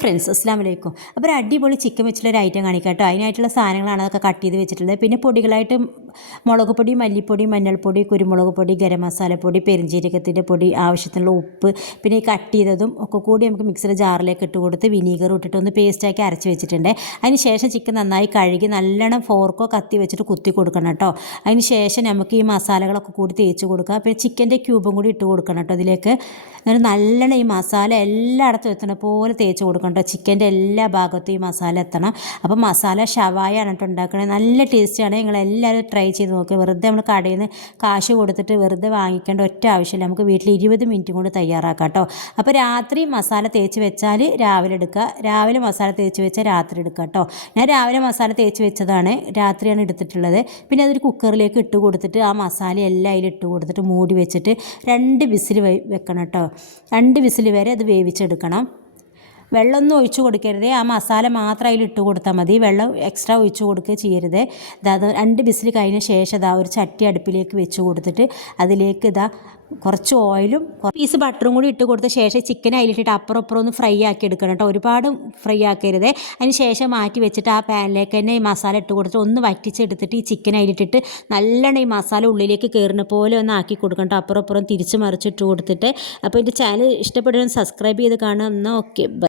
Friends അസ്സാം വലൈക്കും അപ്പോൾ ഒരു അടിപൊളി ചിക്കൻ വെച്ചിട്ടുള്ള ഒരു ഐറ്റം കാണിക്കാം കേട്ടോ. അതിനായിട്ടുള്ള സാധനങ്ങളാണ് അതൊക്കെ കട്ട് ചെയ്ത് വെച്ചിട്ടുള്ളത്. പിന്നെ പൊടികളായിട്ട് മുളക് പൊടി മല്ലിപ്പൊടി മഞ്ഞൾപ്പൊടി കുരുമുളക് പൊടി ഗരം മസാലപ്പൊടി പെരിഞ്ജീരകത്തിന്റെ പൊടി ആവശ്യത്തിനുള്ള ഉപ്പ് പിന്നെ ഈ കട്ട് ചെയ്തതും ഒക്കെ കൂടി നമുക്ക് മിക്സിയുടെ ജാറിലേക്ക് ഇട്ട് കൊടുത്ത് വിനീഗർ ഇട്ടിട്ട് ഒന്ന് പേസ്റ്റാക്കി അരച്ച് വെച്ചിട്ടുണ്ട്. അതിന് ശേഷം ചിക്കൻ നന്നായി കഴുകി നല്ലോണം ഫോർക്കോ കത്തി വെച്ചിട്ട് കുത്തി കൊടുക്കണം കേട്ടോ. അതിന് ശേഷം നമുക്ക് ഈ മസാലകളൊക്കെ കൂടി തേച്ച് കൊടുക്കുക പിന്നെ ചിക്കന്റെ ക്യൂബും കൂടി ഇട്ട് കൊടുക്കണം കേട്ടോ അതിലേക്ക് എന്നിട്ട് നല്ലോണം ഈ മസാല എല്ലായിടത്തും എത്തണ പോലെ തേച്ച് കൊടുക്കണം കേട്ടോ. ചിക്കന്റെ എല്ലാ ഭാഗത്തും ഈ മസാല എത്തണം. അപ്പോൾ മസാല ഷവായാണ് കേട്ടോ ഉണ്ടാക്കണത്. നല്ല ടേസ്റ്റിയാണ് നിങ്ങൾ എല്ലാവരും ട്രൈ ചെയ്ത് നോക്കുക വെറുതെ നമ്മൾ കടയിൽ നിന്ന് കാശ് കൊടുത്തിട്ട് വെറുതെ വാങ്ങിക്കേണ്ട ഒറ്റ ആവശ്യമില്ല. നമുക്ക് വീട്ടിൽ ഇരുപത് മിനിറ്റ് കൊണ്ട് തയ്യാറാക്കാം കേട്ടോ അപ്പോൾ രാത്രി മസാല തേച്ച് വെച്ചാൽ രാവിലെ എടുക്കുക. രാവിലെ മസാല തേച്ച് വെച്ചാൽ രാത്രി എടുക്കുക കേട്ടോ ഞാൻ രാവിലെ മസാല തേച്ച് വെച്ചതാണ്. രാത്രിയാണ് എടുത്തിട്ടുള്ളത്. പിന്നെ അതൊരു കുക്കറിലേക്ക് ഇട്ട് കൊടുത്തിട്ട് ആ മസാല എല്ലാം അതിൽ ഇട്ട് കൊടുത്തിട്ട് മൂടി വെച്ചിട്ട് രണ്ട് വിസിൽ വെക്കണം കേട്ടോ രണ്ട് വിസിൽ വരെ അത് വേവിച്ചെടുക്കണം. വെള്ളമൊന്നും ഒഴിച്ചു കൊടുക്കരുത്. ആ മസാല മാത്രം അതിൽ ഇട്ട് കൊടുത്താൽ മതി. വെള്ളം എക്സ്ട്രാ ഒഴിച്ചു കൊടുക്കുക ചെയ്യരുത്. ഇതാ രണ്ട് ബിസിൽ കഴിഞ്ഞ ശേഷം ഇതാ ഒരു ചട്ടി അടുപ്പിലേക്ക് വെച്ച് കൊടുത്തിട്ട് അതിലേക്ക് ഇതാ കുറച്ച് ഓയിലും പീസ് ബട്ടറും കൂടി ഇട്ട് കൊടുത്ത ശേഷം ചിക്കൻ അതിലിട്ടിട്ട് അപ്പുറം അപ്പുറം ഒന്ന് ഫ്രൈ ആക്കി എടുക്കണം കേട്ടോ. ഒരുപാട് ഫ്രൈ ആക്കരുത്. അതിന് ശേഷം മാറ്റി വെച്ചിട്ട് ആ പാനിലേക്ക് തന്നെ ഈ മസാല ഇട്ട് കൊടുത്തിട്ട് ഒന്ന് വറ്റിച്ചെടുത്തിട്ട് ഈ ചിക്കൻ അതിലിട്ടിട്ട് നല്ലോണം ഈ മസാല ഉള്ളിലേക്ക് കയറുന്ന പോലെ ഒന്ന് ആക്കി കൊടുക്കണം കേട്ടോ. അപ്പുറം അപ്പുറം തിരിച്ച് മറിച്ചിട്ട് കൊടുത്തിട്ട്. അപ്പോൾ എന്റെ ചാനൽ ഇഷ്ടപ്പെടുന്ന സബ്സ്ക്രൈബ് ചെയ്ത് കാണുക. എന്നാൽ ഓക്കെ